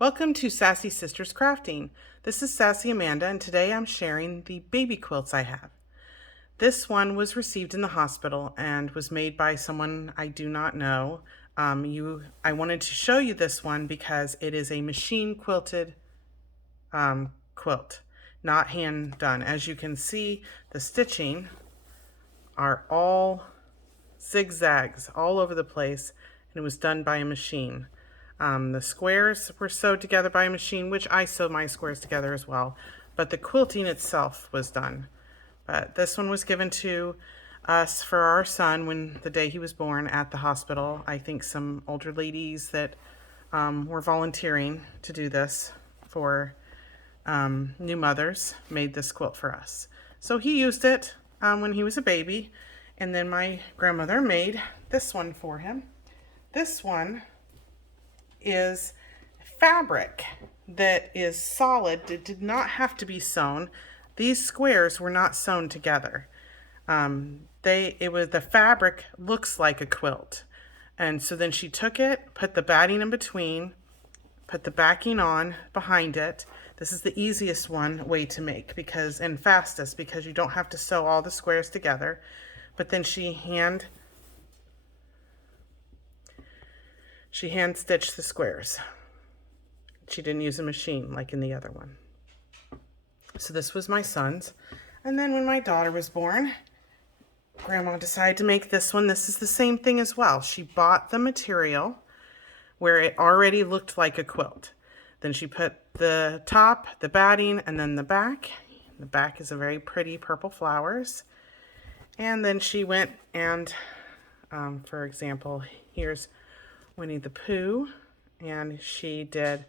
Welcome to Sassy Sisters Crafting. This is Sassy Amanda, and today I'm sharing the baby quilts I have. This one was received in the hospital and was made by someone I do not know. I wanted to show you this one because it is a machine quilted quilt, not hand done. As you can see, the stitching are all zigzags all over the place, and it was done by a machine. The squares were sewed together by a machine, which I sewed my squares together as well, but the quilting itself was done. But this one was given to us for our son when the day he was born at the hospital. I think some older ladies that were volunteering to do this for new mothers made this quilt for us. So he used it when he was a baby, and then my grandmother made this one for him. This one is fabric that is solid. It did not have to be sewn. These squares were not sewn together. The fabric looks like a quilt. And so then she took it, put the batting in between, put the backing on behind it. This is the easiest way to make and fastest because you don't have to sew all the squares together. But then she hand stitched the squares. She didn't use a machine like in the other one. So this was my son's. And then when my daughter was born, Grandma decided to make this one. This is the same thing as well. She bought the material where it already looked like a quilt. Then she put the top, the batting, and then the back. The back is a very pretty purple flowers. And then she went and, for example, here's Winnie the Pooh, and she did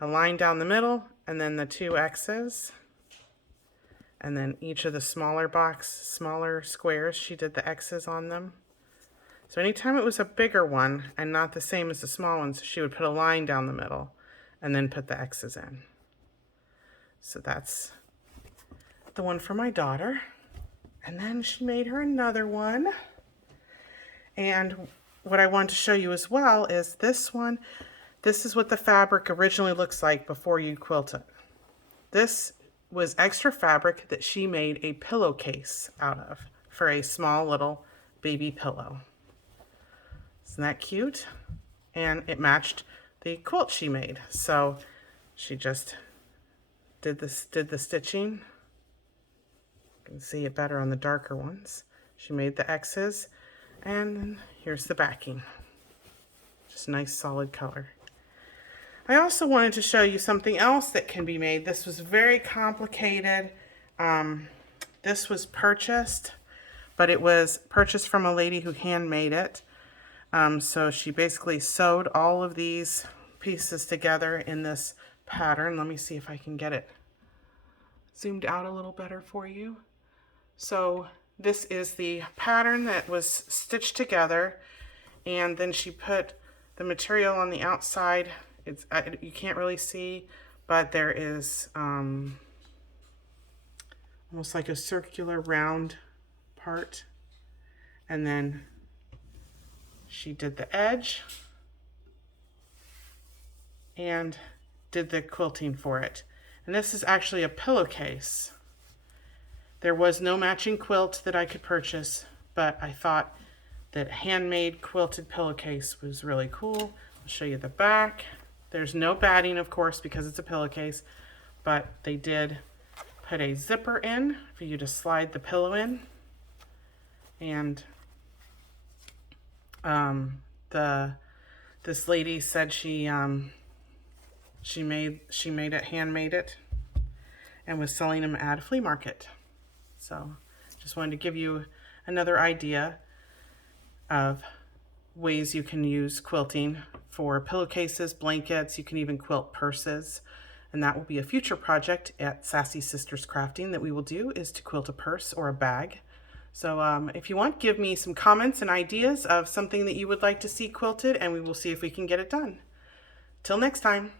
a line down the middle and then the two X's, and then each of the smaller squares, she did the X's on them. So anytime it was a bigger one and not the same as the small ones, she would put a line down the middle and then put the X's in. So that's the one for my daughter. And then she made her another one. And what I wanted to show you as well is this one. This is what the fabric originally looks like before you quilt it. This was extra fabric that she made a pillowcase out of for a small little baby pillow. Isn't that cute? And it matched the quilt she made. So she just did the stitching. You can see it better on the darker ones. She made the X's, and then here's the backing. Just a nice solid color. I also wanted to show you something else that can be made. This was very complicated. This was purchased, but it was purchased from a lady who handmade it. So she basically sewed all of these pieces together in this pattern. Let me see if I can get it zoomed out a little better for you. So this is the pattern that was stitched together, and then she put the material on the outside. You can't really see, but there is almost like a circular round part, and then she did the edge and did the quilting for it. And this is actually a pillowcase. There was no matching quilt that I could purchase, but I thought that handmade quilted pillowcase was really cool. I'll show you the back. There's no batting, of course, because it's a pillowcase, but they did put a zipper in for you to slide the pillow in. And this lady said she made it, handmade it, and was selling them at a flea market. So just wanted to give you another idea of ways you can use quilting for pillowcases, blankets. You can even quilt purses, and that will be a future project at Sassy Sisters Crafting that we will do, is to quilt a purse or a bag. So if you want, give me some comments and ideas of something that you would like to see quilted, and we will see if we can get it done. Till next time.